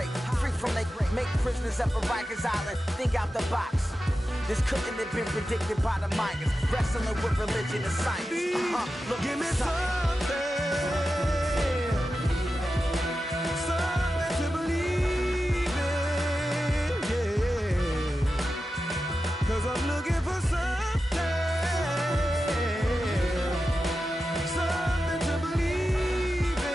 break. Free from they make prisoners up at Rikers Island. Think out the box. This couldn't have been predicted by the Mayans. Wrestling with religion and science. Look, give me something to believe in, yeah. 'Cause I'm looking for something to believe in.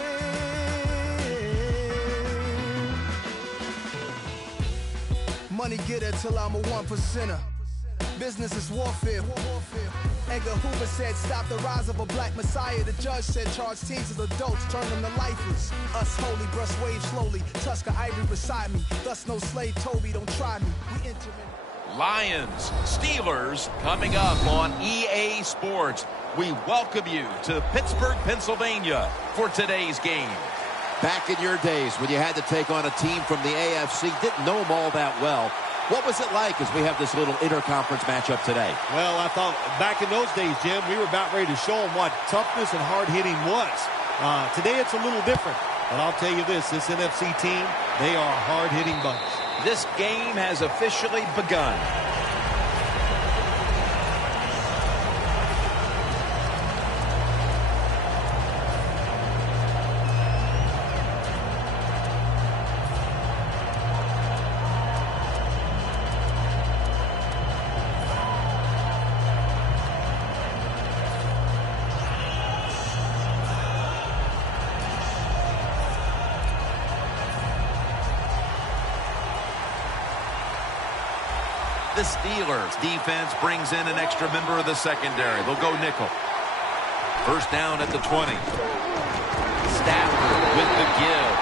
Money getter till I'm a 1%er. Business is warfare. Edgar Hoover said, stop the rise of a black messiah. The judge said, charge teens as adults, turn them to lifers. Us holy, brush waves slowly. Tusker Ivory beside me. Thus no slave Toby, don't try me. We enter in. Lions, Steelers coming up on EA Sports. We welcome you to Pittsburgh, Pennsylvania for today's game. Back in your days when you had to take on a team from the AFC, didn't know them all that well. What was it like as we have this little interconference matchup today? Well, I thought back in those days, Jim, we were about ready to show them what toughness and hard-hitting was. Today it's a little different. But I'll tell you this NFC team, they are a hard-hitting bunch. This game has officially begun. The Steelers defense brings in an extra member of the secondary. They'll go nickel. First down at the 20. Stafford with the give.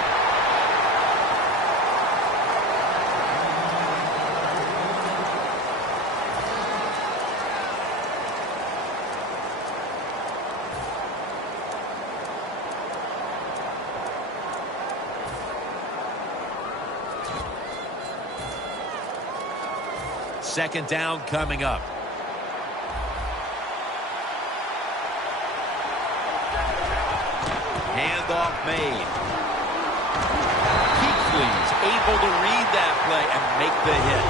Second down coming up. Handoff made. Keekly's able to read that play and make the hit.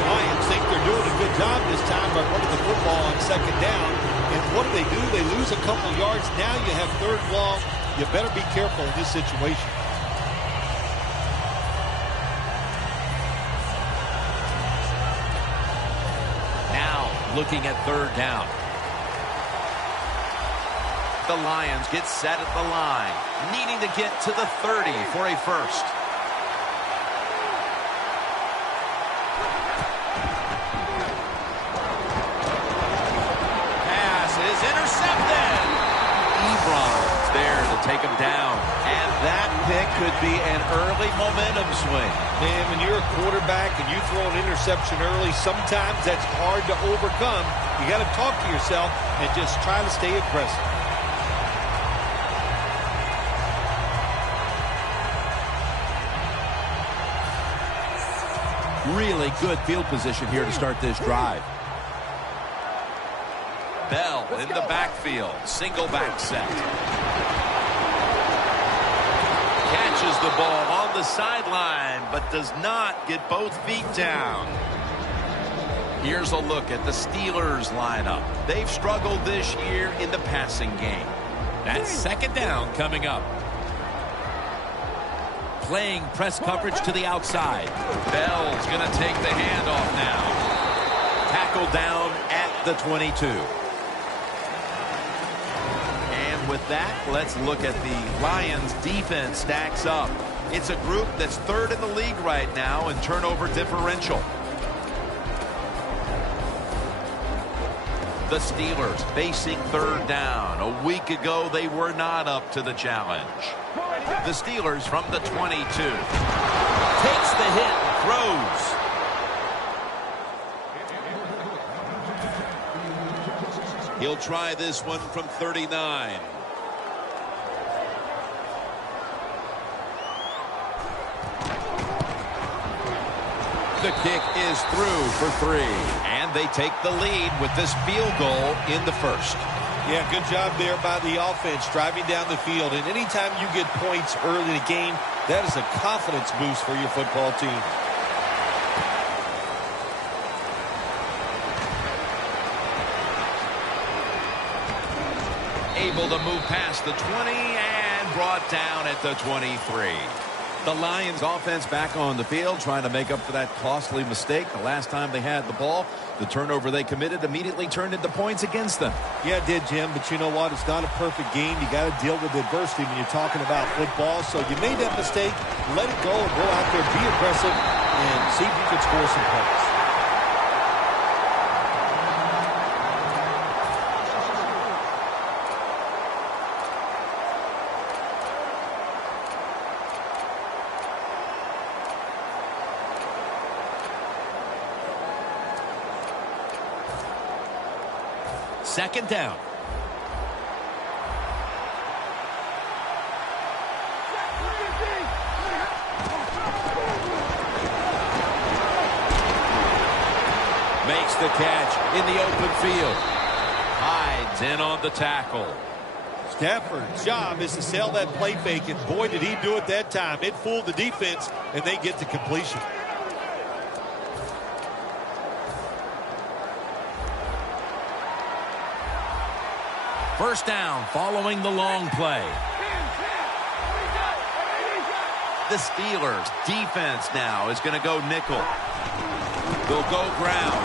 The Lions think they're doing a good job this time by running the football on second down. And what do? They lose a couple yards. Now you have third long. You better be careful in this situation. Looking at third down. The Lions get set at the line, needing to get to the 30 for a first. Pass is intercepted. Ebron's there to take him down. And that pick could be an early momentum swing. Man, when you're a quarterback and you throw an interception early, sometimes that's hard to overcome. You got to talk to yourself and just try to stay aggressive. Really good field position here to start this drive. Bell in the backfield. Single back set. Catches the ball on the sideline, but does not get both feet down. Here's a look at the Steelers lineup. They've struggled this year in the passing game. That's second down coming up. Playing press coverage to the outside. Bell's going to take the handoff now. Tackled down at the 22. With that, let's look at the Lions defense stacks up. It's a group that's third in the league right now in turnover differential. The Steelers facing third down. A week ago, they were not up to the challenge. The Steelers from the 22. Takes the hit and throws. He'll try this one from 39. The kick is through for 3. And they take the lead with this field goal in the first. Yeah, good job there by the offense, driving down the field. And anytime you get points early in the game, that is a confidence boost for your football team. Able to move past the 20 and brought down at the 23. The Lions offense back on the field trying to make up for that costly mistake the last time they had the ball. The turnover they committed immediately turned into points against them. Yeah, it did, Jim, but you know what? It's not a perfect game. You got to deal with adversity when you're talking about football. So you made that mistake, let it go, and go out there, be aggressive, and see if you can score some points. Second down. Makes the catch in the open field. Hides in on the tackle. Stafford's job is to sell that play fake, and boy, did he do it that time. It fooled the defense, and they get to completion. First down following the long play. The Steelers defense now is going to go nickel. They'll go ground.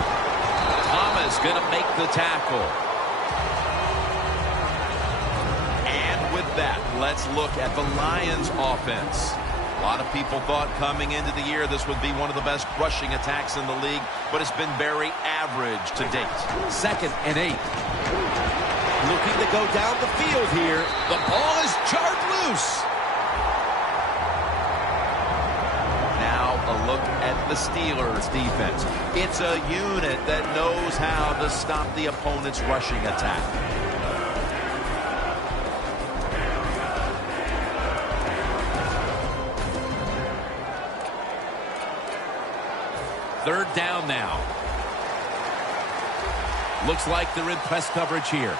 Thomas going to make the tackle. And with that, let's look at the Lions offense. A lot of people thought coming into the year this would be one of the best rushing attacks in the league, but it's been very average to date. 2nd and 8. Looking to go down the field here. The ball is jarred loose. Now a look at the Steelers defense. It's a unit that knows how to stop the opponent's rushing attack. Third down now. Looks like they're in press coverage here.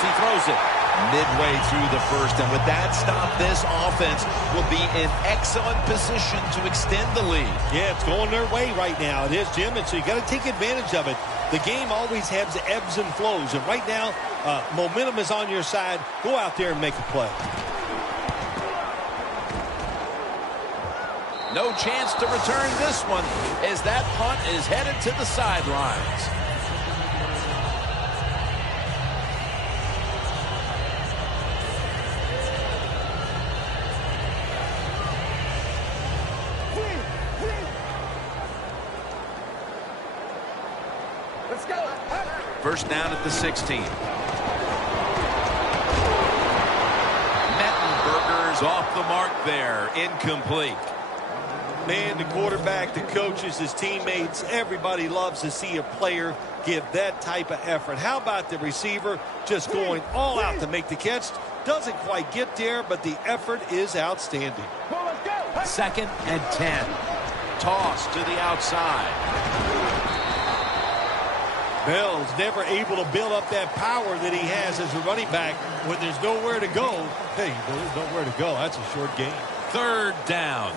He throws it midway through the first, and with that stop, this offense will be in excellent position to extend the lead. Yeah, it's going their way right now. It is, Jim, and so you got to take advantage of it. The game always has ebbs and flows, and right now, momentum is on your side. Go out there and make a play. No chance to return this one as that punt is headed to the sidelines. First down at the 16. Mettenberger's off the mark there. Incomplete. Man, the quarterback, the coaches, his teammates, everybody loves to see a player give that type of effort. How about the receiver just going all out to make the catch? Doesn't quite get there, but the effort is outstanding. 2nd and 10. Toss to the outside. Bell's never able to build up that power that he has as a running back. When there's nowhere to go, hey, there's nowhere to go. That's a short game. Third down.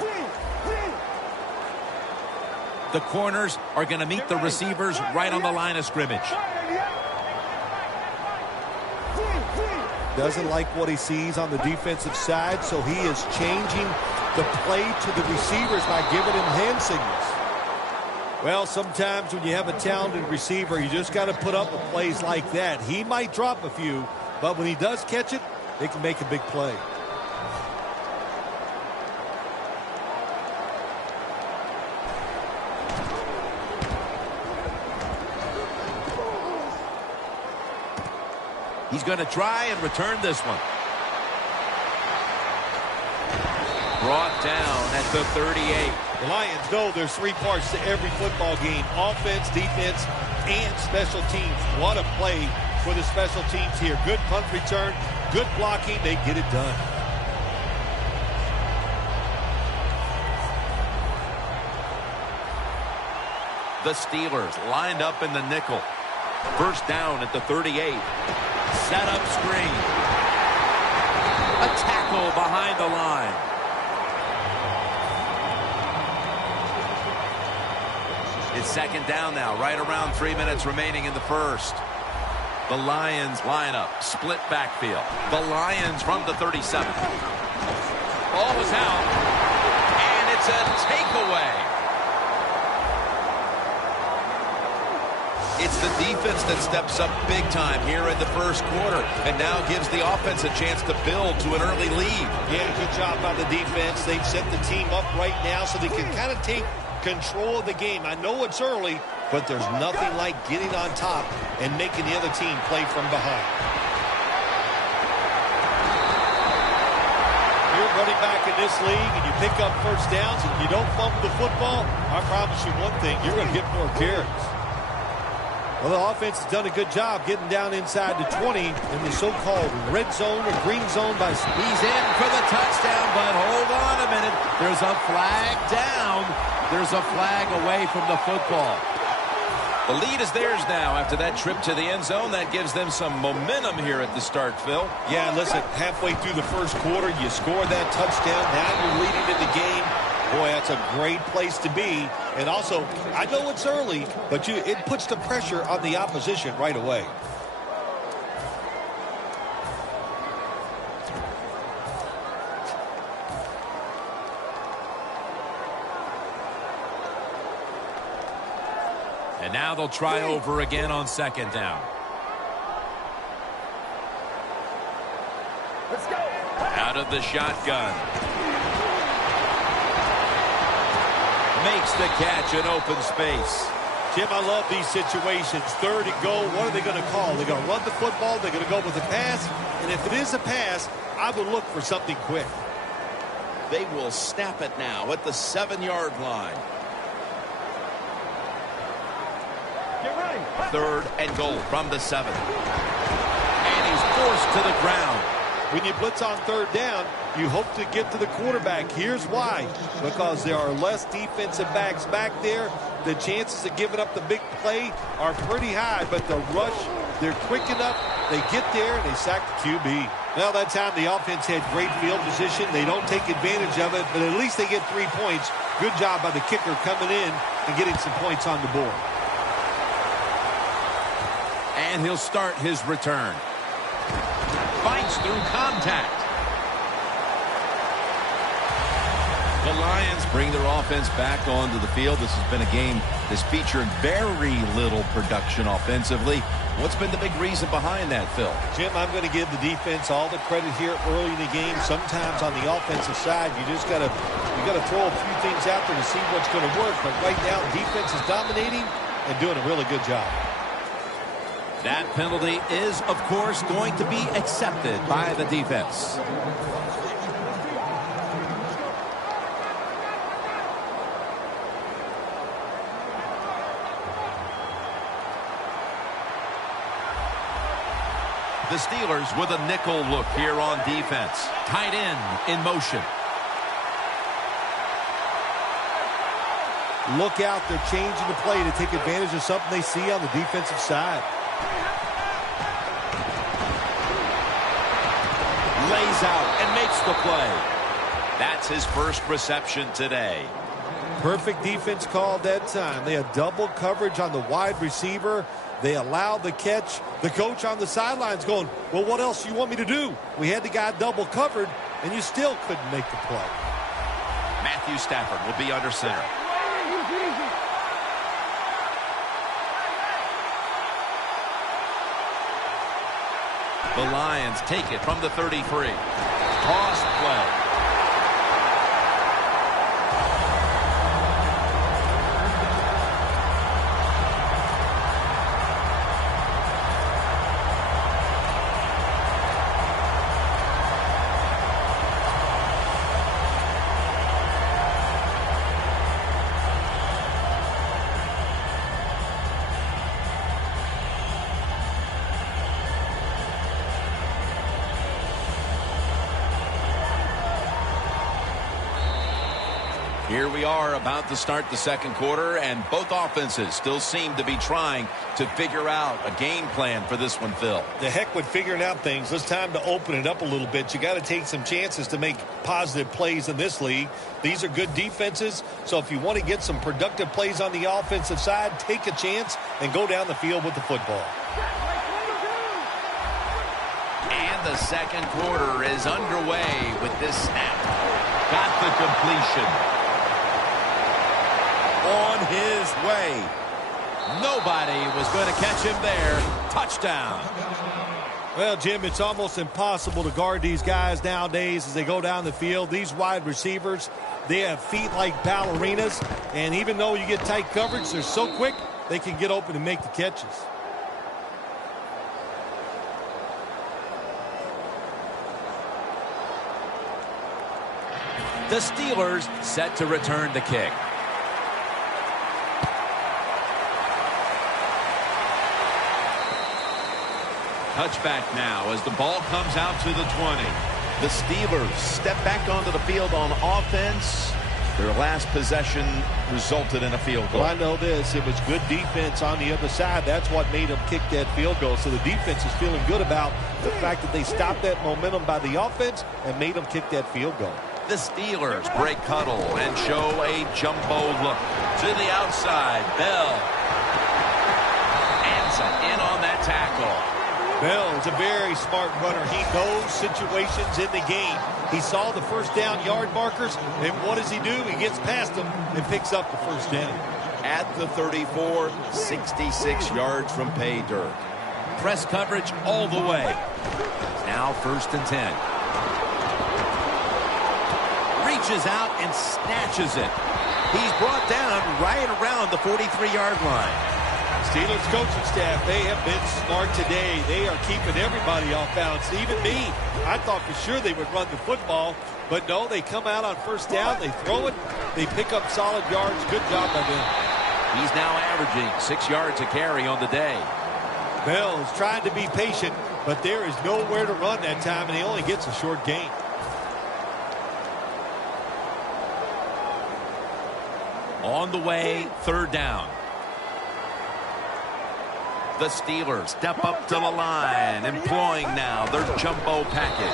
The corners are going to meet the receivers right on the line of scrimmage. Doesn't like what he sees on the defensive side, so he is changing the play to the receivers by giving him hand signals. Well, sometimes when you have a talented receiver, you just got to put up with plays like that. He might drop a few, but when he does catch it, they can make a big play. He's going to try and return this one. Brought down at the 38. The Lions know there's three parts to every football game: offense, defense, and special teams. What a play for the special teams here. Good punt return, good blocking. They get it done. The Steelers lined up in the nickel. First down at the 38. Set up screen. A tackle behind the line. It's second down now, right around 3 minutes remaining in the first. The Lions line up, split backfield. The Lions from the 37. Ball was out, and it's a takeaway. It's the defense that steps up big time here in the first quarter and now gives the offense a chance to build to an early lead. Yeah, good job by the defense. They've set the team up right now so they can kind of take control of the game. I know it's early, but there's nothing like getting on top and making the other team play from behind. You're running back in this league and you pick up first downs and you don't fumble the football, I promise you one thing, you're going to get more carries. Well, the offense has done a good job getting down inside the 20 in the so-called red zone or green zone. He's in for the touchdown, but hold on a minute. There's a flag down. There's a flag away from the football. The lead is theirs now after that trip to the end zone. That gives them some momentum here at the start, Phil. Yeah, listen, halfway through the first quarter, you score that touchdown. Now you're leading in the game. Boy, that's a great place to be. And also, I know it's early, but it puts the pressure on the opposition right away. And now they'll try over again on second down. Let's go. Out of the shotgun. Makes the catch in open space. Jim, I love these situations. Third and go. What are they going to call? They're going to run the football. They're going to go with a pass. And if it is a pass, I would look for something quick. They will snap it now at the 7-yard line. Get ready. Third and goal from the 7. And he's forced to the ground. When you blitz on third down, you hope to get to the quarterback. Here's why. Because there are less defensive backs back there. The chances of giving up the big play are pretty high, but the rush, they're quick enough. They get there, and they sack the QB. Well, that time the offense had great field position. They don't take advantage of it, but at least they get 3 points. Good job by the kicker coming in and getting some points on the board. And he'll start his return. Fights through contact. The Lions bring their offense back onto the field. This has been a game that's featured very little production offensively. What's been the big reason behind that, Phil? Jim, I'm going to give the defense all the credit here early in the game. Sometimes on the offensive side, you just got to throw a few things out there to see what's going to work. But right now, defense is dominating and doing a really good job. That penalty is, of course, going to be accepted by the defense. The Steelers with a nickel look here on defense. Tight end in motion. Look out, they're changing the play to take advantage of something they see on the defensive side. Lays out and makes the play. That's his first reception today. Perfect defense call that time. They had double coverage on the wide receiver. They allowed the catch. The coach on the sidelines going, well, what else do you want me to do? We had the guy double covered, and you still couldn't make the play. Matthew Stafford will be under center. The Lions take it from the 33. Toss play. Here we are about to start the second quarter, and both offenses still seem to be trying to figure out a game plan for this one, Phil. The heck with figuring out things. It's time to open it up a little bit. You got to take some chances to make positive plays in this league. These are good defenses, so if you want to get some productive plays on the offensive side, take a chance and go down the field with the football. And the second quarter is underway with this snap. Got the completion. On his way. Nobody was going to catch him there. Touchdown. Well, Jim, it's almost impossible to guard these guys nowadays as they go down the field. These wide receivers, they have feet like ballerinas, and even though you get tight coverage, they're so quick, they can get open and make the catches. The Steelers set to return the kick. Touchback now as the ball comes out to the 20. The Steelers step back onto the field on offense. Their last possession resulted in a field goal. Well, I know this. It was good defense on the other side. That's what made them kick that field goal. So the defense is feeling good about the fact that they stopped that momentum by the offense and made them kick that field goal. The Steelers break huddle and show a jumbo look to the outside. Bell. Anson in on that tackle. Bell is a very smart runner. He knows situations in the game. He saw the first down yard markers, and what does he do? He gets past them and picks up the first down. At the 34, 66 yards from pay dirt. Press coverage all the way. Now 1st and 10. Reaches out and snatches it. He's brought down right around the 43-yard line. Steelers coaching staff, they have been smart today. They are keeping everybody off balance, even me. I thought for sure they would run the football, but no, they come out on first down, they throw it, they pick up solid yards. Good job by them. He's now averaging 6 yards a carry on the day. Bell is trying to be patient, but there is nowhere to run that time, and he only gets a short gain. On the way, 3rd down. The Steelers step up to the line, employing now their jumbo package.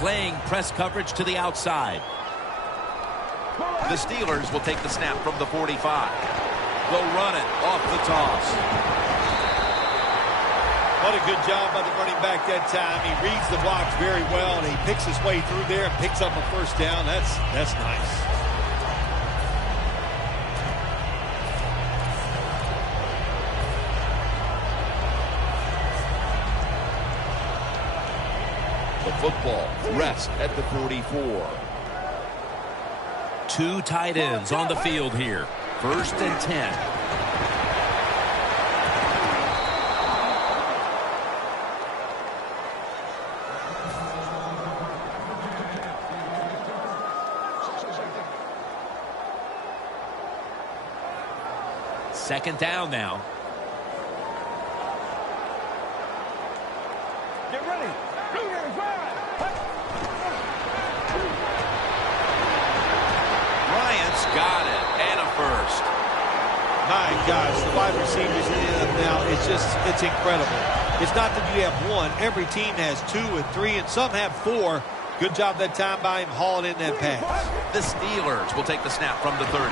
Playing press coverage to the outside. The Steelers will take the snap from the 45. They'll run it off the toss. What a good job by the running back that time. He reads the blocks very well, and he picks his way through there and picks up a first down. That's nice. The football rests at the 44. 2 tight ends on the field here. 1st and 10. Second down now. Get ready. Bryant's got it, and a first. My gosh, the wide receivers in the NFL, it's incredible. It's not that you have one. Every team has 2 and 3, and some have 4. Good job that time by him hauling in that pass. The Steelers will take the snap from the 30.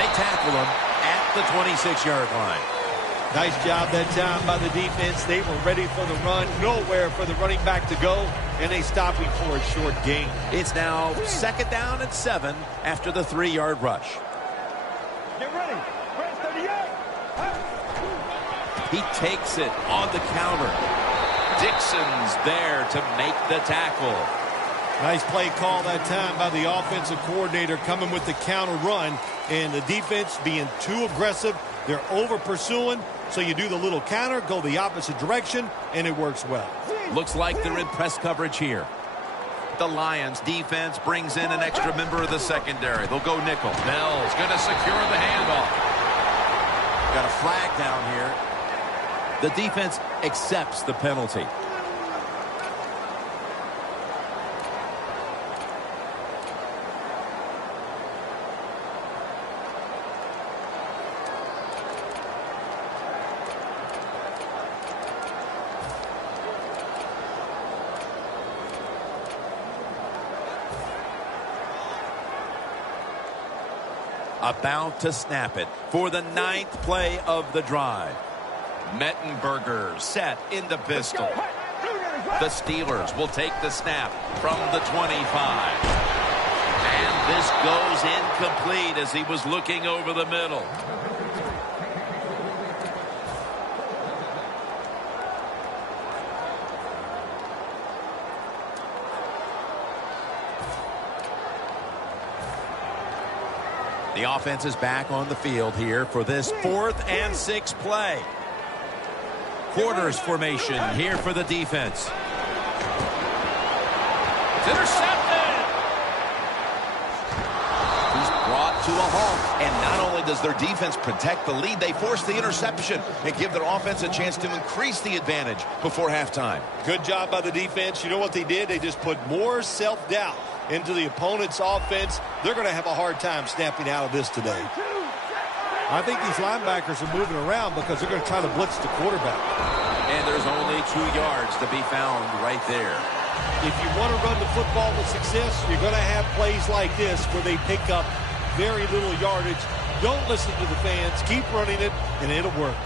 They tackle him at the 26-yard line. Nice job that time by the defense. They were ready for the run. Nowhere for the running back to go, and they stopped him for a short gain. It's now 2nd down and 7 after the 3-yard rush. Get ready. He takes it on the counter. Dixon's there to make the tackle. Nice play call that time by the offensive coordinator, coming with the counter run, and the defense being too aggressive. They're over pursuing, so you do the little counter, go the opposite direction, and it works well. Looks like they're in press coverage here. The Lions defense brings in an extra member of the secondary. They'll go nickel. Bell's going to secure the handoff. Got a flag down here. The defense accepts the penalty. About to snap it for the 9th play of the drive. Mettenberger set in the pistol. The Steelers will take the snap from the 25. And this goes incomplete as he was looking over the middle. The offense is back on the field here for this 4th and 6th play. Quarters formation here for the defense. It's intercepted. He's brought to a halt. And not only does their defense protect the lead, they force the interception and give their offense a chance to increase the advantage before halftime. Good job by the defense. You know what they did? They just put more self-doubt into the opponent's offense. They're going to have a hard time snapping out of this today. I think these linebackers are moving around because they're going to try to blitz the quarterback. And there's only 2 yards to be found right there. If you want to run the football with success, you're going to have plays like this where they pick up very little yardage. Don't listen to the fans. Keep running it, and it'll work.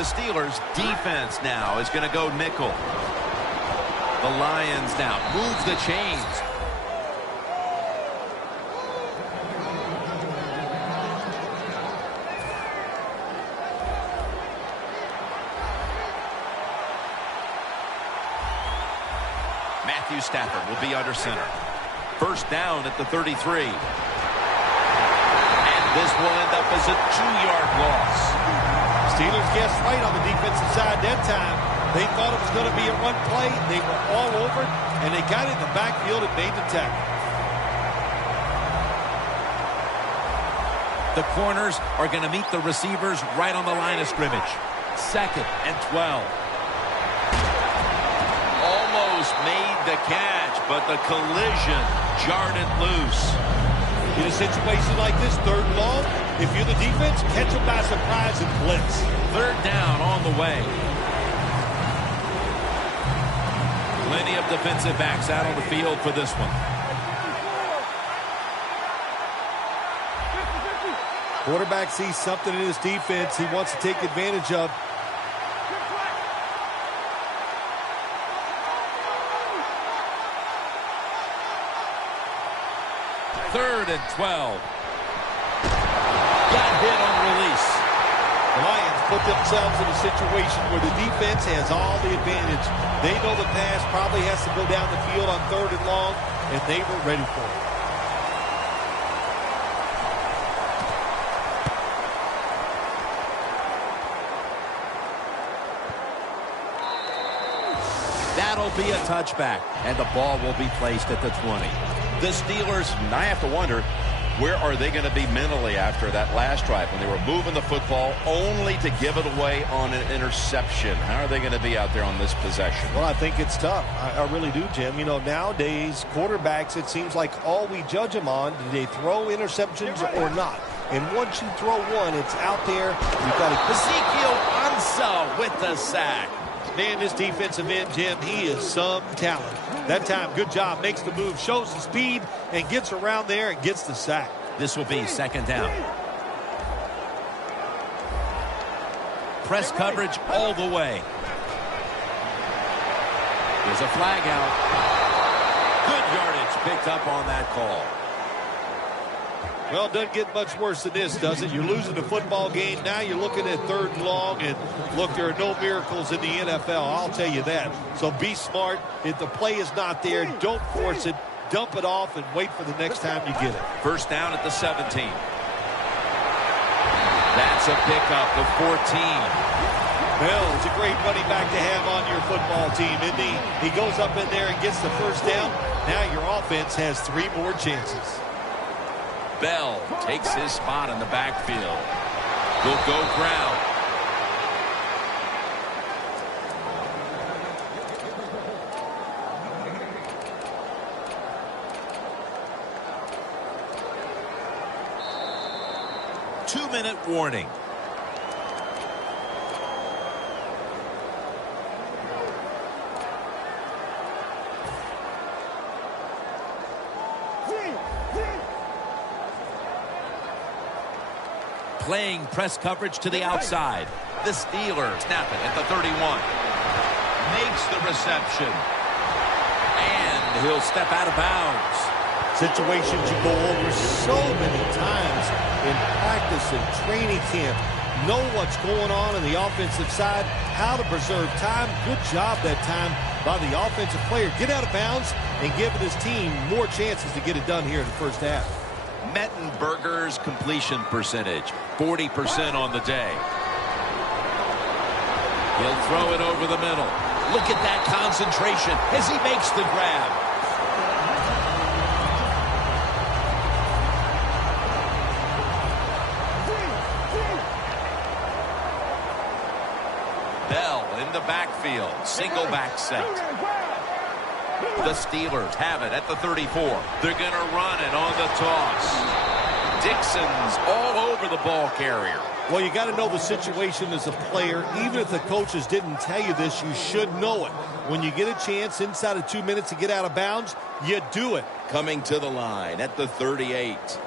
The Steelers' defense now is going to go nickel. The Lions now move the chains. Matthew Stafford will be under center. First down at the 33. And this will end up as a 2-yard loss. Steelers guessed right on the defensive side that time. They thought it was going to be a run play. They were all over it, and they got in the backfield and made the tackle. The corners are going to meet the receivers right on the line of scrimmage. 2nd and 12. Almost made the catch, but the collision jarred it loose. In a situation like this, 3rd and long, if you're the defense, catch them by surprise and blitz. 3rd down on the way. Plenty of defensive backs out on the field for this one. Quarterback sees something in his defense he wants to take advantage of. Third and 12. Got hit on release. The Lions put themselves in a situation where the defense has all the advantage. They know the pass probably has to go down the field on 3rd and long, and they were ready for it. That'll be a touchback, and the ball will be placed at the 20. The Steelers, I have to wonder, where are they going to be mentally after that last drive when they were moving the football only to give it away on an interception? How are they going to be out there on this possession? Well, I think it's tough. I really do, Jim. You know, nowadays, quarterbacks, it seems like all we judge them on, do they throw interceptions or not? And once you throw one, it's out there. You've got to... Ezekiel Ansah with the sack. Man, this defensive end, Jim, he is some talent. That time, good job, makes the move, shows the speed, and gets around there and gets the sack. This will be 2nd down. Press coverage all the way. There's a flag out. Good yardage picked up on that call. Well, it doesn't get much worse than this, does it? You're losing the football game. Now you're looking at 3rd and long, and look, there are no miracles in the NFL, I'll tell you that. So be smart. If the play is not there, don't force it. Dump it off and wait for the next time you get it. First down at the 17. That's a pickup of 14. Bell's a great running back to have on your football team, isn't he? He goes up in there and gets the first down. Now your offense has 3 more chances. Bell takes his spot in the backfield. Will go ground. Two-minute warning. Playing press coverage to the outside. The Steelers snap it at the 31. Makes the reception. And he'll step out of bounds. Situations you go over so many times in practice and training camp. Know what's going on the offensive side, how to preserve time. Good job that time by the offensive player. Get out of bounds and giving his team more chances to get it done here in the first half. Mettenberger's completion percentage, 40% on the day. He'll throw it over the middle. Look at that concentration as he makes the grab. Bell in the backfield, single back set. The Steelers have it at the 34. They're going to run it on the toss. Dixon's all over the ball carrier. Well, you got to know the situation as a player. Even if the coaches didn't tell you this, you should know it. When you get a chance inside of 2 minutes to get out of bounds, you do it. Coming to the line at the 38.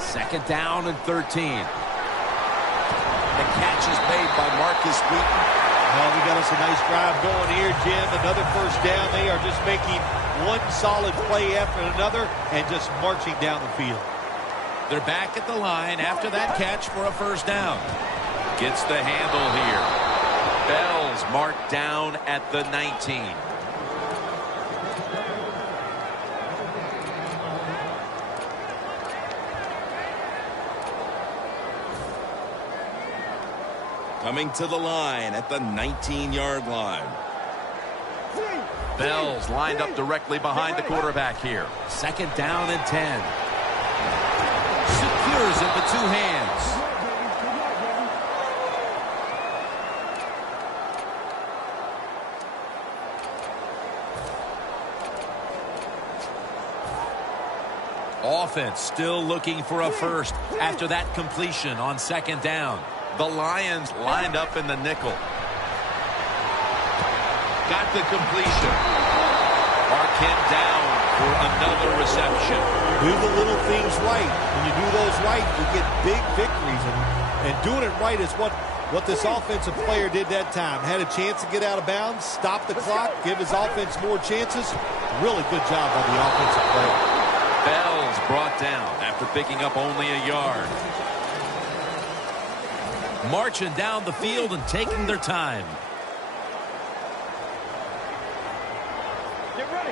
Second down and 13. The catch is made by Marcus Wheaton. Well, we got us a nice drive going here, Jim. Another first down. They are just making one solid play after another and just marching down the field. They're back at the line after that catch for a first down. Gets the handle here. Bell's marked down at the 19. Coming to the line at the 19-yard line. Bell's lined up directly behind the quarterback here. Second down and 10. Secures it with 2 hands. Offense still looking for a first after that completion on second down. The Lions lined up in the nickel. Got the completion. Arquette down for another reception. Do the little things right. When you do those right, you get big victories. And doing it right is what this offensive player did that time. Had a chance to get out of bounds, stop the clock, give his offense more chances. Really good job by the offensive player. Bell's brought down after picking up only a yard. Marching down the field and taking their time. Get ready.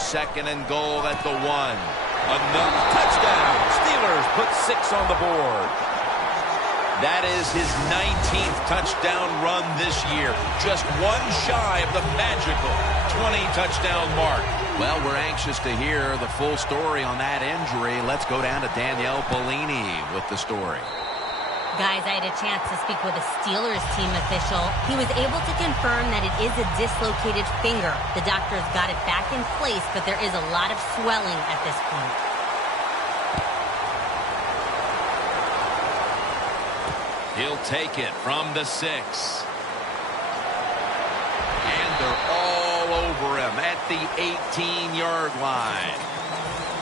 Second and goal at the 1. Another touchdown. Steelers put 6 on the board. That is his 19th touchdown run this year. Just one shy of the magical 20-touchdown mark. Well, we're anxious to hear the full story on that injury. Let's go down to Danielle Bellini with the story. Guys, I had a chance to speak with a Steelers team official. He was able to confirm that it is a dislocated finger. The doctors got it back in place, but there is a lot of swelling at this point. He'll take it from the 6. And they're all over him at the 18-yard line.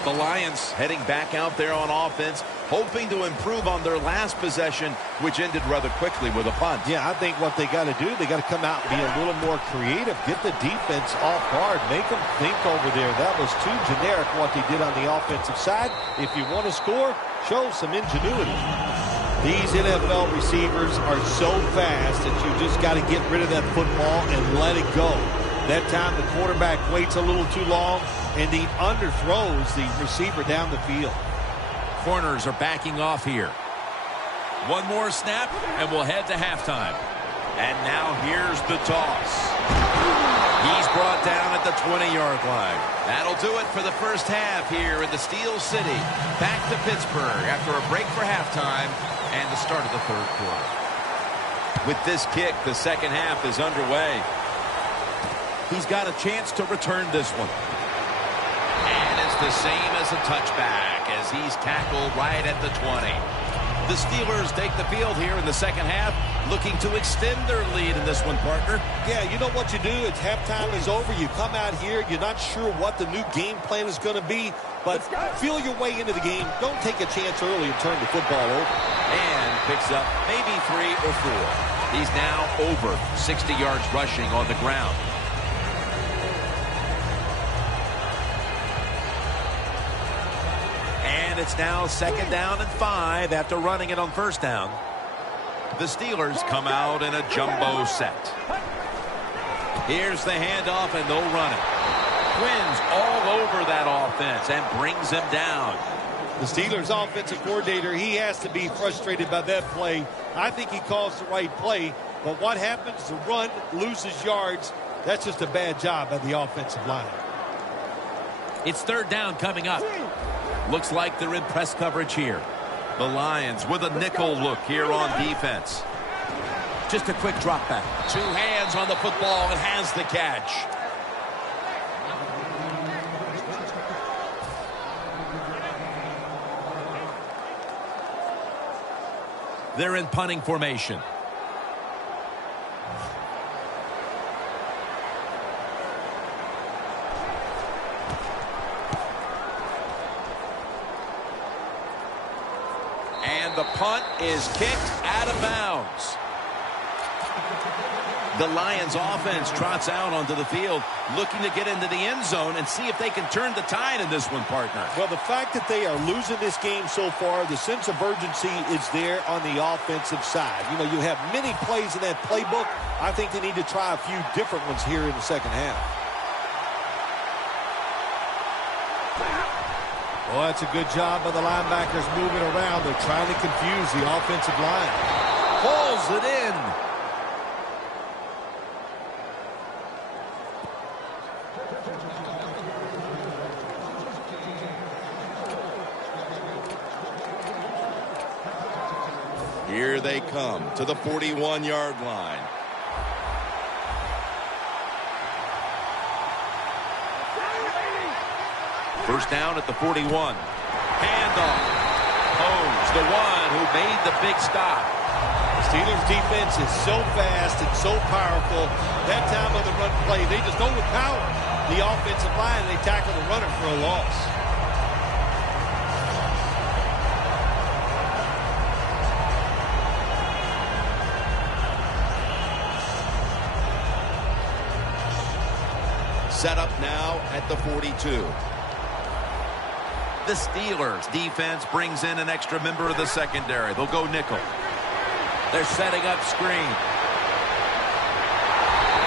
The Lions heading back out there on offense, hoping to improve on their last possession, which ended rather quickly with a punt. Yeah, I think what they got to do, they got to come out and be a little more creative. Get the defense off guard. Make them think over there. That was too generic what they did on the offensive side. If you want to score, show some ingenuity. These NFL receivers are so fast that you just got to get rid of that football and let it go. That time the quarterback waits a little too long and he underthrows the receiver down the field. Corners are backing off here. One more snap, and we'll head to halftime. And now here's the toss. He's brought down at the 20-yard line. That'll do it for the first half here in the Steel City. Back to Pittsburgh after a break for halftime and the start of the third quarter. With this kick, the second half is underway. He's got a chance to return this one. And it's the same as a touchback as he's tackled right at the 20. The Steelers take the field here in the second half, looking to extend their lead in this one, partner. Yeah, you know what you do? It's halftime is over. You come out here. You're not sure what the new game plan is going to be, but feel your way into the game. Don't take a chance early and turn the football over. And picks up maybe 3 or 4. He's now over 60 yards rushing on the ground. And it's now second down and 5 after running it on first down. The Steelers come out in a jumbo set. Here's the handoff, and they'll run it. Wins all over that offense and brings him down. The Steelers offensive coordinator, he has to be frustrated by that play. I think he calls the right play, but what happens? The run loses yards. That's just a bad job by the offensive line. It's third down coming up. Looks like they're in press coverage here. The Lions with a nickel look here on defense. Just a quick drop back. 2 hands on the football and has the catch. They're in punting formation. The punt is kicked out of bounds. The Lions offense trots out onto the field, looking to get into the end zone and see if they can turn the tide in this one, partner. Well, the fact that they are losing this game so far, the sense of urgency is there on the offensive side. You know, you have many plays in that playbook. I think they need to try a few different ones here in the second half. Well, that's a good job by the linebackers moving around. They're trying to confuse the offensive line. Pulls it in. Here they come to the 41-yard line. First down at the 41. Handoff. Holmes, the one who made the big stop. Steelers defense is so fast and so powerful. That time on the run play, they just overpower the offensive line and they tackle the runner for a loss. Set up now at the 42. The Steelers defense brings in an extra member of the secondary. They'll go nickel. They're setting up screen.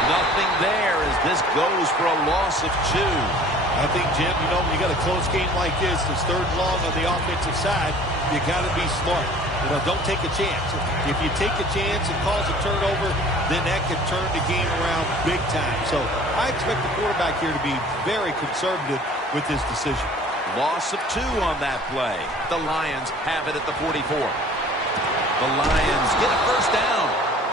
Nothing there as this goes for a loss of 2. I think, Jim, you know, when you got a close game like this, it's third and long on the offensive side, you got to be smart. You know, don't take a chance. If you take a chance and cause a turnover, then that could turn the game around big time. So I expect the quarterback here to be very conservative with this decision. Loss of 2 on that play. The Lions have it at the 44. The Lions get a first down.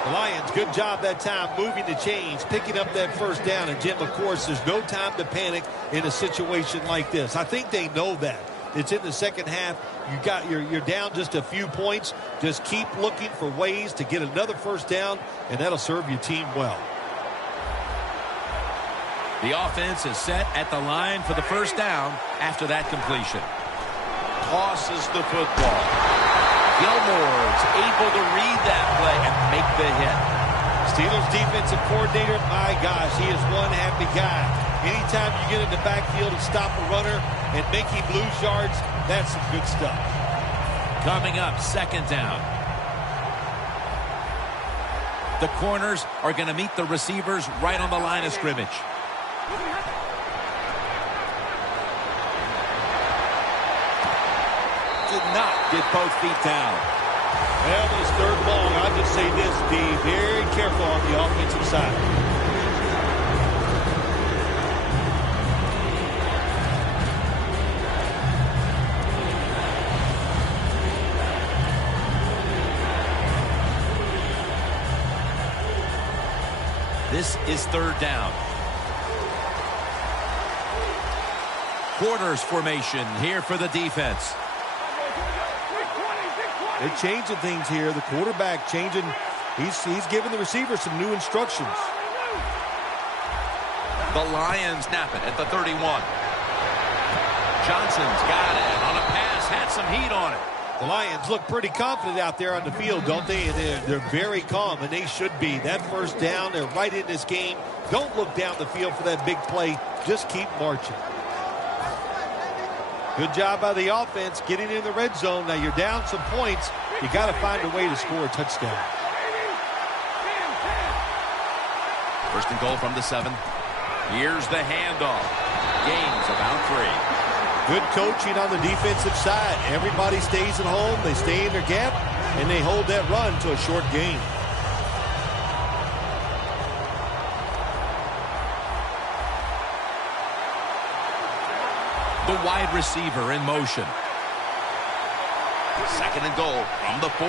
The Lions, good job that time moving the chains, picking up that first down. And, Jim, of course, there's no time to panic in a situation like this. I think they know that. It's in the second half. You're down just a few points. Just keep looking for ways to get another first down, and that'll serve your team well. The offense is set at the line for the first down after that completion. Tosses the football. Gilmore's able to read that play and make the hit. Steelers defensive coordinator, my gosh, he is one happy guy. Anytime you get in the backfield and stop a runner and make him lose yards, that's some good stuff. Coming up, second down. The corners are going to meet the receivers right on the line of scrimmage. Did not get both feet down. Well, the say this, be very careful on the offensive side. This is third down. Quarters formation here for the defense. They're changing things here. The quarterback changing. He's giving the receiver some new instructions. The Lions snap it at the 31. Johnson's got it on a pass, had some heat on it. The Lions look pretty confident out there on the field, don't they? And they're very calm, and they should be. That first down, they're right in this game. Don't look down the field for that big play. Just keep marching. Good job by the offense getting in the red zone. Now you're down some points. You got to find a way to score a touchdown. First and goal from the 7. Here's the handoff. Gains about 3. Good coaching on the defensive side. Everybody stays at home. They stay in their gap, and they hold that run to a short gain. The wide receiver in motion. Second and goal from the 4.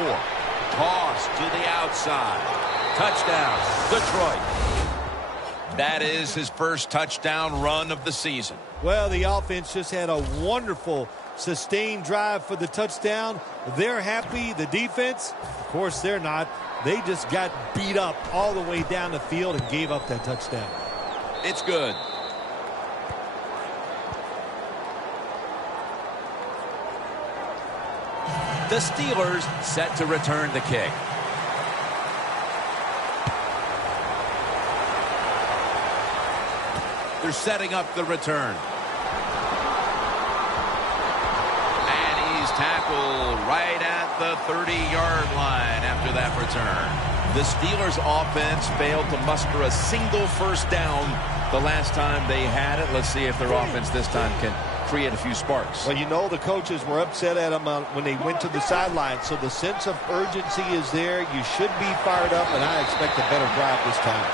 Toss to the outside. Touchdown, Detroit. That is his first touchdown run of the season. Well, the offense just had a wonderful sustained drive for the touchdown. They're happy. The defense, of course, they're not. They just got beat up all the way down the field and gave up that touchdown. It's good. The Steelers set to return the kick. They're setting up the return. And he's tackled right at the 30-yard line after that return. The Steelers offense failed to muster a single first down the last time they had it. Let's see if their offense this time can create a few sparks. Well, you know the coaches were upset at them when they went to the sideline, so the sense of urgency is there. You should be fired up, and I expect a better drive this time.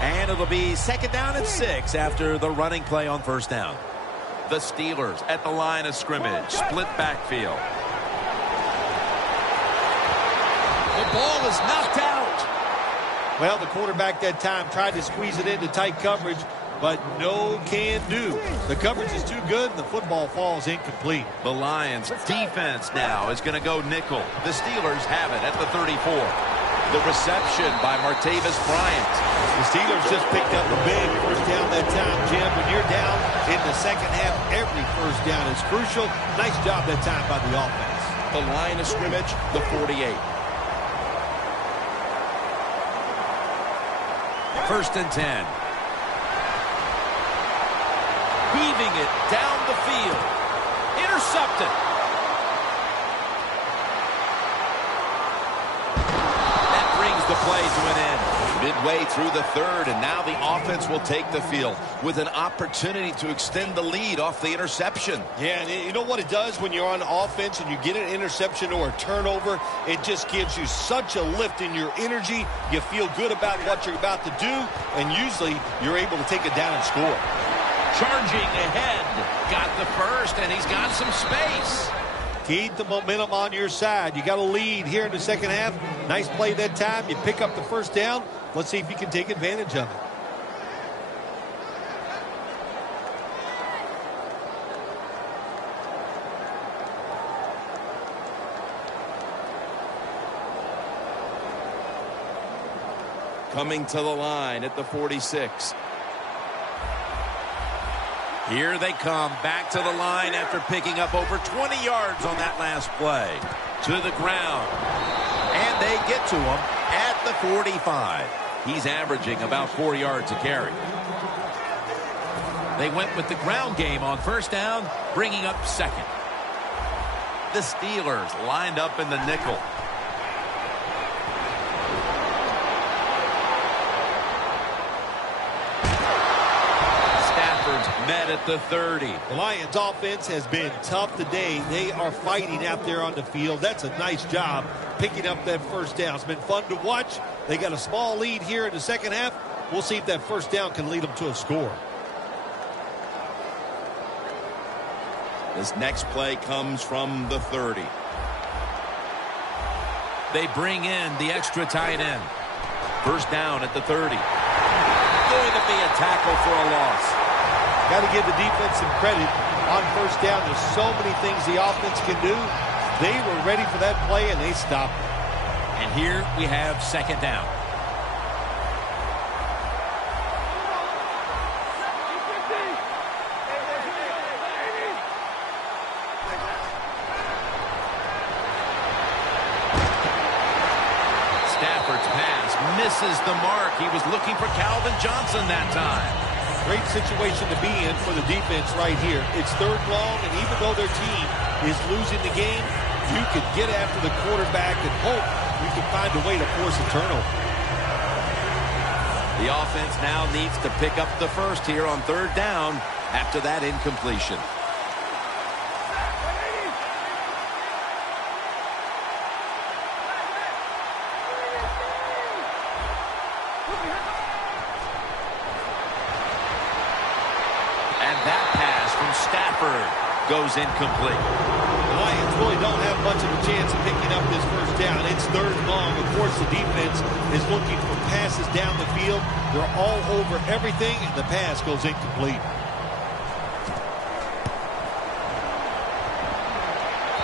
And it'll be second down and 6 after the running play on first down. The Steelers at the line of scrimmage, split backfield. The ball is knocked out. Well, the quarterback that time tried to squeeze it into tight coverage, but no can do. The coverage is too good, and the football falls incomplete. The Lions defense now is going to go nickel. The Steelers have it at the 34. The reception by Martavis Bryant. The Steelers just picked up a big first down that time, Jim. When you're down in the second half, every first down is crucial. Nice job that time by the offense. The line of scrimmage, the 48. First and 10. Weaving it down the field. Intercepted. That brings the play to an end. Midway through the third, and now the offense will take the field with an opportunity to extend the lead off the interception. Yeah, and you know what it does when you're on offense and you get an interception or a turnover? It just gives you such a lift in your energy. You feel good about what you're about to do, and usually you're able to take it down and score. Charging ahead. Got the first, and he's got some space. Keep the momentum on your side. You got a lead here in the second half. Nice play that time. You pick up the first down. Let's see if you can take advantage of it. Coming to the line at the 46. Here they come back to the line after picking up over 20 yards on that last play. To the ground. And they get to him at the 45. He's averaging about 4 yards a carry. They went with the ground game on first down, bringing up second. The Steelers lined up in the nickel. met at the 30. The Lions offense has been tough today. They are fighting out there on the field. That's a nice job picking up that first down. It's been fun to watch. They got a small lead here in the second half. We'll see if that first down can lead them to a score. This next play comes from the 30. They bring in the extra tight end. First down at the 30. Going to be a tackle for a loss. Got to give the defense some credit on first down. There's so many things the offense can do. They were ready for that play, and they stopped it. And here we have second down. Misses the mark. He was looking for Calvin Johnson that time. Great situation to be in for the defense right here. It's third long, and even though their team is losing the game, you could get after the quarterback and hope you can find a way to force a turnover. The offense now needs to pick up the first here on third down after that incompletion. Goes incomplete. The Lions really don't have much of a chance of picking up this first down. It's third and long. Of course, the defense is looking for passes down the field. They're all over everything, and the pass goes incomplete.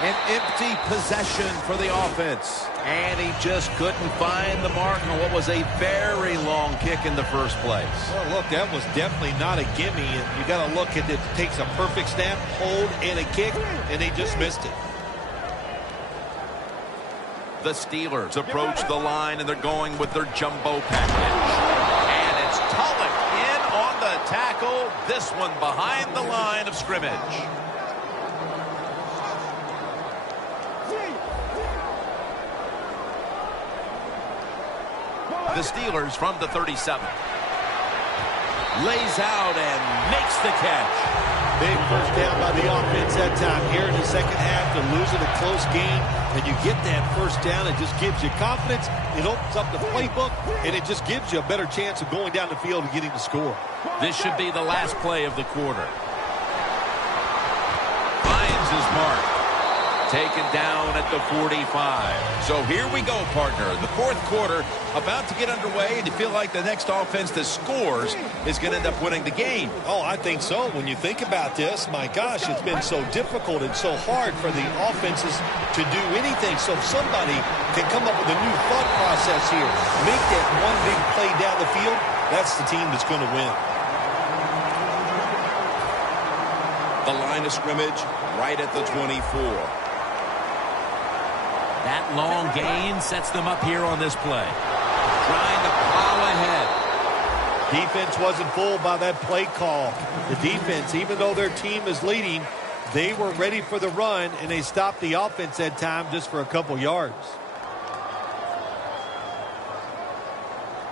An empty possession for the offense. And he just couldn't find the mark on what was a very long kick in the first place. Well, look, that was definitely not a gimme. And you got to look at it. It takes a perfect snap, hold, and a kick, and they just missed it. The Steelers approach the line, and they're going with their jumbo package. And it's Tulloch in on the tackle. This one behind the line of scrimmage. The Steelers from the 37. Lays out and makes the catch. Big first down by the offense that time. Here in the second half, they're losing a close game, and you get that first down. It just gives you confidence. It opens up the playbook, and it just gives you a better chance of going down the field and getting the score. This should be the last play of the quarter. Finds his mark. Taken down at the 45. So here we go, partner. The fourth quarter about to get underway, and you feel like the next offense that scores is going to end up winning the game. Oh, I think so. When you think about this, my gosh, it's been so difficult and so hard for the offenses to do anything. So if somebody can come up with a new thought process here, make that one big play down the field, that's the team that's going to win. The line of scrimmage right at the 24. That long gain sets them up here on this play. Trying to plow ahead. Defense wasn't fooled by that play call. The defense, even though their team is leading, they were ready for the run, and they stopped the offense that time just for a couple yards.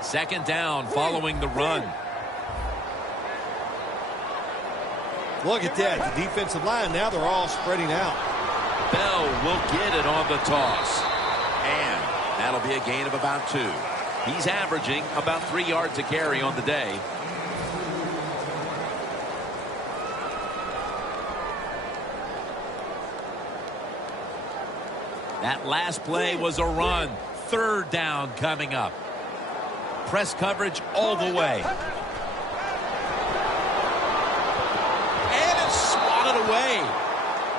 Second down following the run. Look at that. The defensive line, now they're all spreading out. Bell will get it on the toss. And that'll be a gain of about 2. He's averaging about 3 yards a carry on the day. That last play was a run. Third down coming up. Press coverage all the way. And it's swatted away.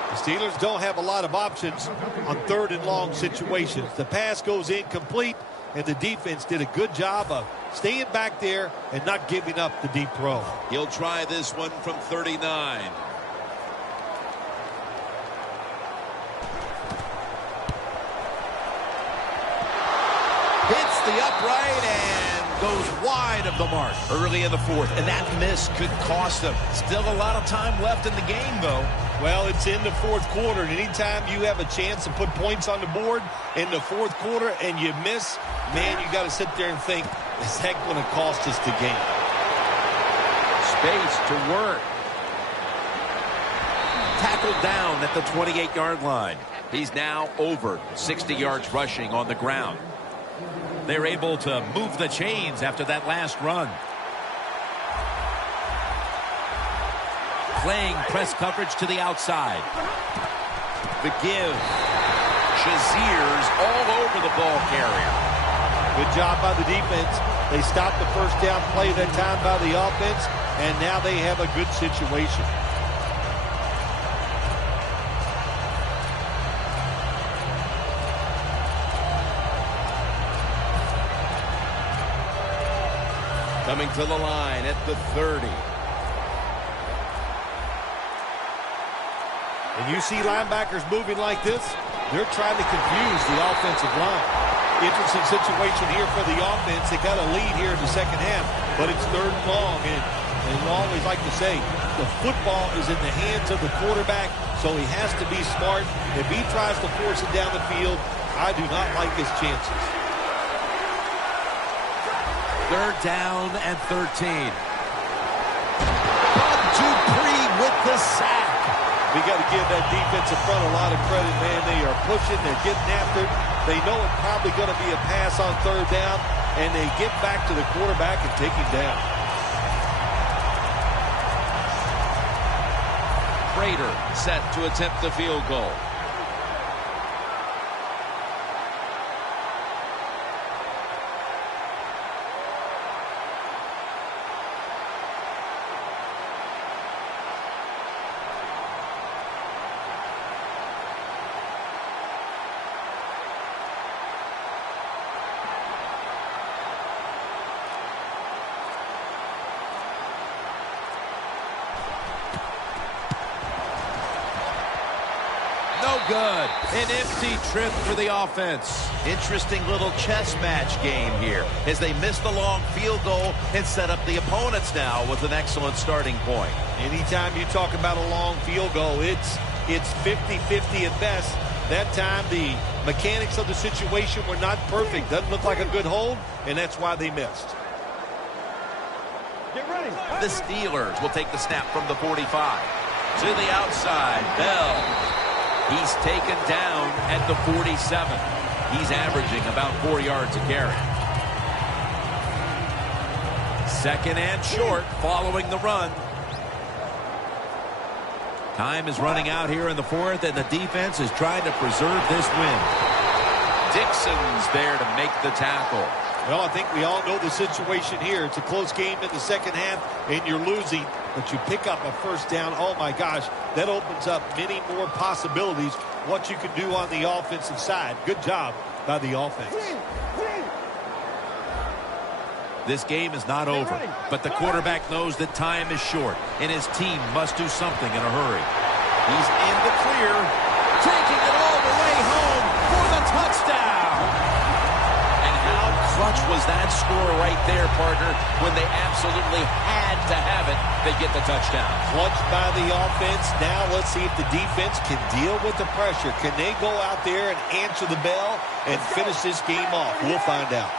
The Steelers don't have a lot of options on third and long situations. The pass goes incomplete, and the defense did a good job of staying back there and not giving up the deep throw. He'll try this one from 39. Hits the upright and goes wide of the mark early in the fourth, and that miss could cost them. Still a lot of time left in the game, though. Well, it's in the fourth quarter, and anytime you have a chance to put points on the board in the fourth quarter and you miss, man, you got to sit there and think, is that going to cost us the game? Space to work. tackled down at the 28-yard line. He's now over 60 yards rushing on the ground. They're able to move the chains after that last run. Playing press coverage to the outside. The give. Shazier's all over the ball carrier. Good job by the defense. They stopped the first down play that time by the offense, and now they have a good situation. Coming to the line at the 30. And you see linebackers moving like this, they're trying to confuse the offensive line. Interesting situation here for the offense. They got a lead here in the second half, but it's third and long. And we always like to say, the football is in the hands of the quarterback, so he has to be smart. If he tries to force it down the field, I do not like his chances. Third down and 13. Bob Dupree with the sack. We got to give that defensive front a lot of credit, man. They are pushing. They're getting after it. They know it's probably going to be a pass on third down, and they get back to the quarterback and take him down. Prater set to attempt the field goal. Good. An empty trip for the offense. Interesting little chess match game here as they miss the long field goal and set up the opponents now with an excellent starting point. Anytime you talk about a long field goal, it's 50-50 at best. That time the mechanics of the situation were not perfect. Doesn't look like a good hold, and that's why they missed. Get ready. The Steelers will take the snap from the 45. To the outside, Bell. He's taken down at the 47. He's averaging about 4 yards a carry. Second and short following the run. Time is running out here in the fourth, and the defense is trying to preserve this win. Dixon's there to make the tackle. Well, I think we all know the situation here. It's a close game in the second half, and you're losing, but you pick up a first down. Oh, my gosh, that opens up many more possibilities, what you can do on the offensive side. Good job by the offense. This game is not over, but the quarterback knows that time is short, and his team must do something in a hurry. He's in the clear, taking it all the way home for the touchdown. And how clutch was that score right there, partner, when they absolutely had to have it. They get the touchdown. Clutch by the offense. Now let's see if the defense can deal with the pressure. Can they go out there and answer the bell and finish this game off? We'll find out.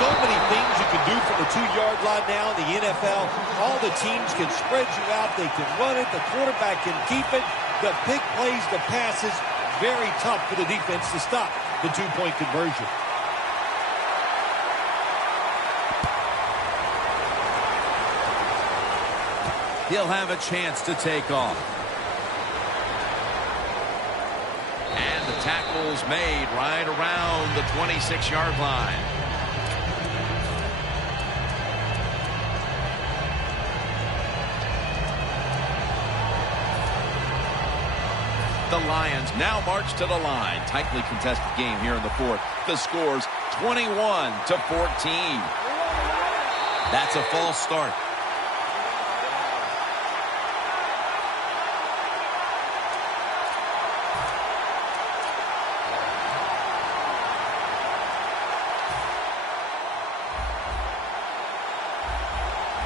So many things you can do from the 2-yard line now in the NFL. All the teams can spread you out. They can run it. The quarterback can keep it. The big plays, the passes, very tough for the defense to stop the two-point conversion. He'll have a chance to take off. And the tackle's made right around the 26-yard line. The Lions now march to the line. Tightly contested game here in the fourth. The score's 21-14. That's a false start.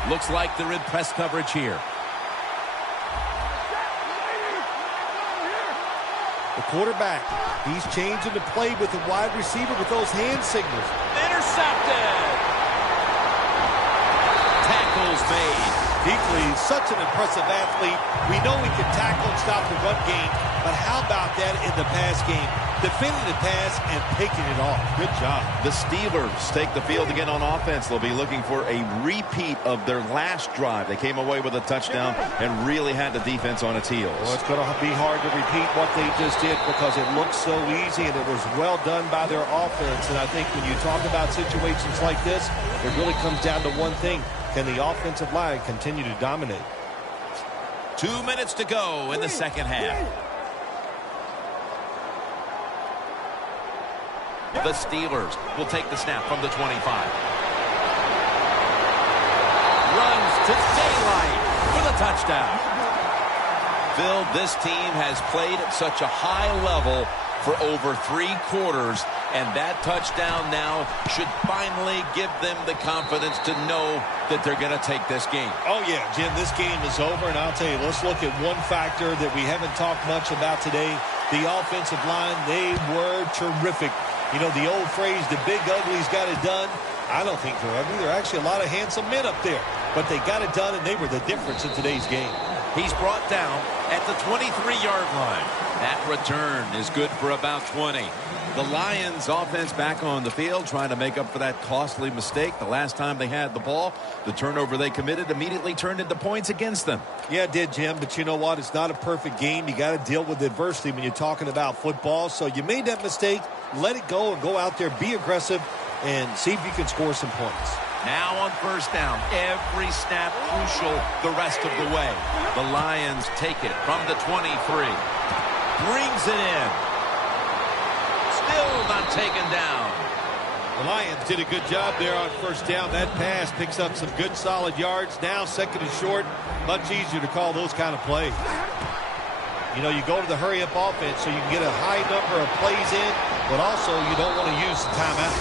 Looks like they're in press coverage here. The quarterback, he's changing the play with the wide receiver with those hand signals. Intercepted! Tackle tackles made. Deeply, such an impressive athlete. We know he can tackle and stop the run game, but how about that in the pass game? Defending the pass and picking it off. Good job. The Steelers take the field again on offense. They'll be looking for a repeat of their last drive. They came away with a touchdown and really had the defense on its heels. Well, it's going to be hard to repeat what they just did because it looks so easy and it was well done by their offense. And I think when you talk about situations like this, it really comes down to one thing. Can the offensive line continue to dominate? 2 minutes to go in the second half. The Steelers will take the snap from the 25. Runs to daylight for the touchdown. Phil, this team has played at such a high level for over 3 quarters, and that touchdown now should finally give them the confidence to know that they're going to take this game. Oh, yeah, Jim, this game is over, and I'll tell you, let's look at one factor that we haven't talked much about today. The offensive line, they were terrific. You know, the old phrase, the big ugly's got it done. I don't think they're ugly. There are actually a lot of handsome men up there. But they got it done, and they were the difference in today's game. He's brought down at the 23-yard line. That return is good for about 20. The Lions offense back on the field trying to make up for that costly mistake. The last time they had the ball, the turnover they committed immediately turned into points against them. Yeah, it did, Jim, but you know what? It's not a perfect game. You got to deal with adversity when you're talking about football. So you made that mistake. Let it go and go out there, be aggressive, and see if you can score some points. Now on first down, every snap crucial the rest of the way. The Lions take it from the 23. Brings it in. Still not taken down. The Lions did a good job there on first down. That pass picks up some good solid yards. Now second and short, much easier to call those kind of plays. You know, you go to the hurry-up offense so you can get a high number of plays in, but also you don't want to use the timeout.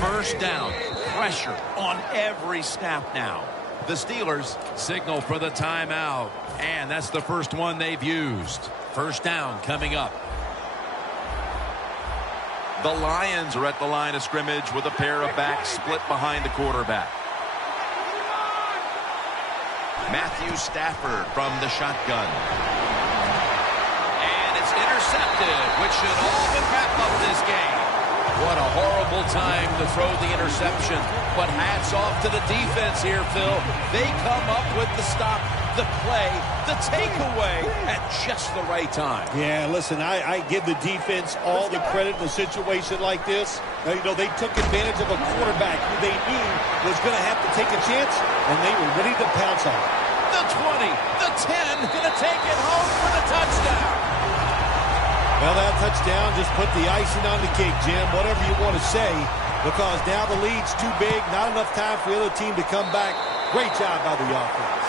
First down, pressure on every snap now. The Steelers signal for the timeout, and that's the first one they've used. First down coming up. The Lions are at the line of scrimmage with a pair of backs split behind the quarterback. Matthew Stafford from the shotgun. And it's intercepted, which should all but wrap up this game. What a horrible time to throw the interception. But hats off to the defense here, Phil. They come up with the stop, the play, the takeaway at just the right time. Yeah, listen, I give the defense all the credit in a situation like this. You know, they took advantage of a quarterback who they knew was going to have to take a chance, and they were ready to pounce on it. The 20, the 10, going to take it home for the touchdown. Well, that touchdown just put the icing on the cake, Jim, whatever you want to say, because now the lead's too big, not enough time for the other team to come back. Great job by the offense.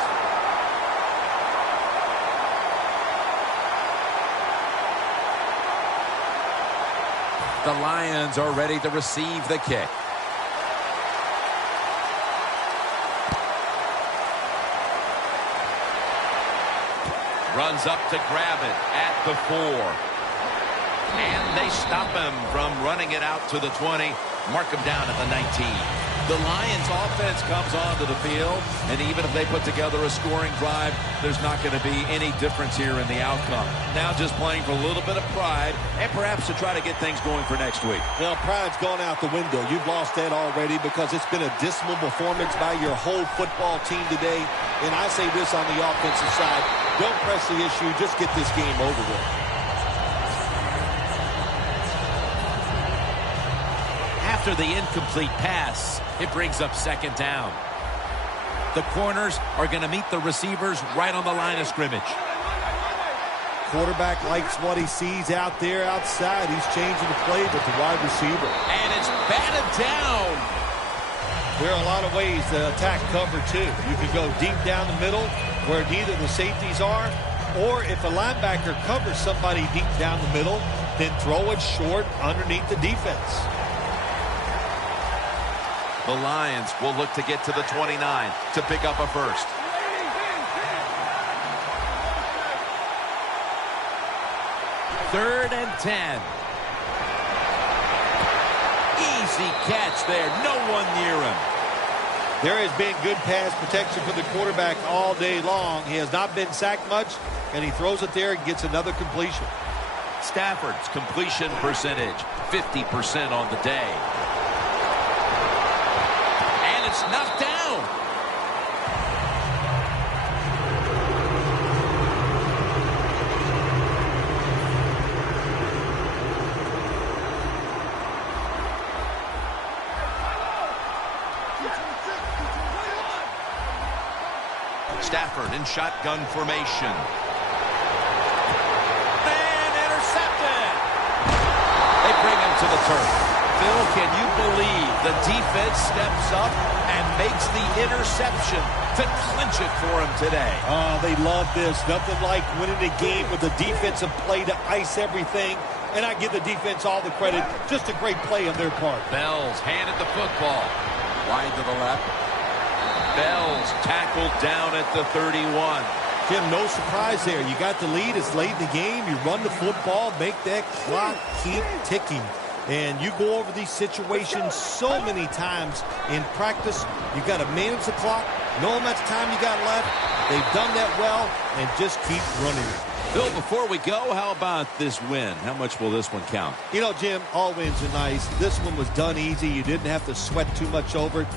The Lions are ready to receive the kick. Runs up to grab it at the 4. And they stop him from running it out to the 20. Mark him down at the 19. The Lions offense comes onto the field, and even if they put together a scoring drive, there's not going to be any difference here in the outcome. Now just playing for a little bit of pride and perhaps to try to get things going for next week. Well, pride's gone out the window. You've lost that already because it's been a dismal performance by your whole football team today. And I say this on the offensive side, don't press the issue, just get this game over with. After the incomplete pass, it brings up second down. The corners are going to meet the receivers right on the line of scrimmage. Quarterback likes what he sees out there outside. He's changing the play with the wide receiver. And it's batted down. There are a lot of ways to attack cover, too. You can go deep down the middle where neither the safeties are, or if a linebacker covers somebody deep down the middle, then throw it short underneath the defense. The Lions will look to get to the 29 to pick up a first. Third and 10. easy catch there. No one near him. There has been good pass protection for the quarterback all day long. He has not been sacked much, and he throws it there and gets another completion. Stafford's completion percentage, 50% on the day. And it's knocked down. Stafford in shotgun formation. And intercepted. They bring him to the turf. Phil, can you believe the defense steps up and makes the interception to clinch it for him today? Oh, they love this. Nothing like winning a game with a defensive play to ice everything. And I give the defense all the credit. Just a great play on their part. Bell's handed the football. Wide to the left. Bell's tackled down at the 31. Jim, no surprise there. You got the lead. It's late in the game. You run the football, make that clock keep ticking. And you go over these situations so many times in practice. You've got to manage the clock, know how much time you got left. They've done that well, and just keep running it. Bill, before we go, how about this win? How much will this one count? You know, Jim, all wins are nice. This one was done easy. You didn't have to sweat too much over it.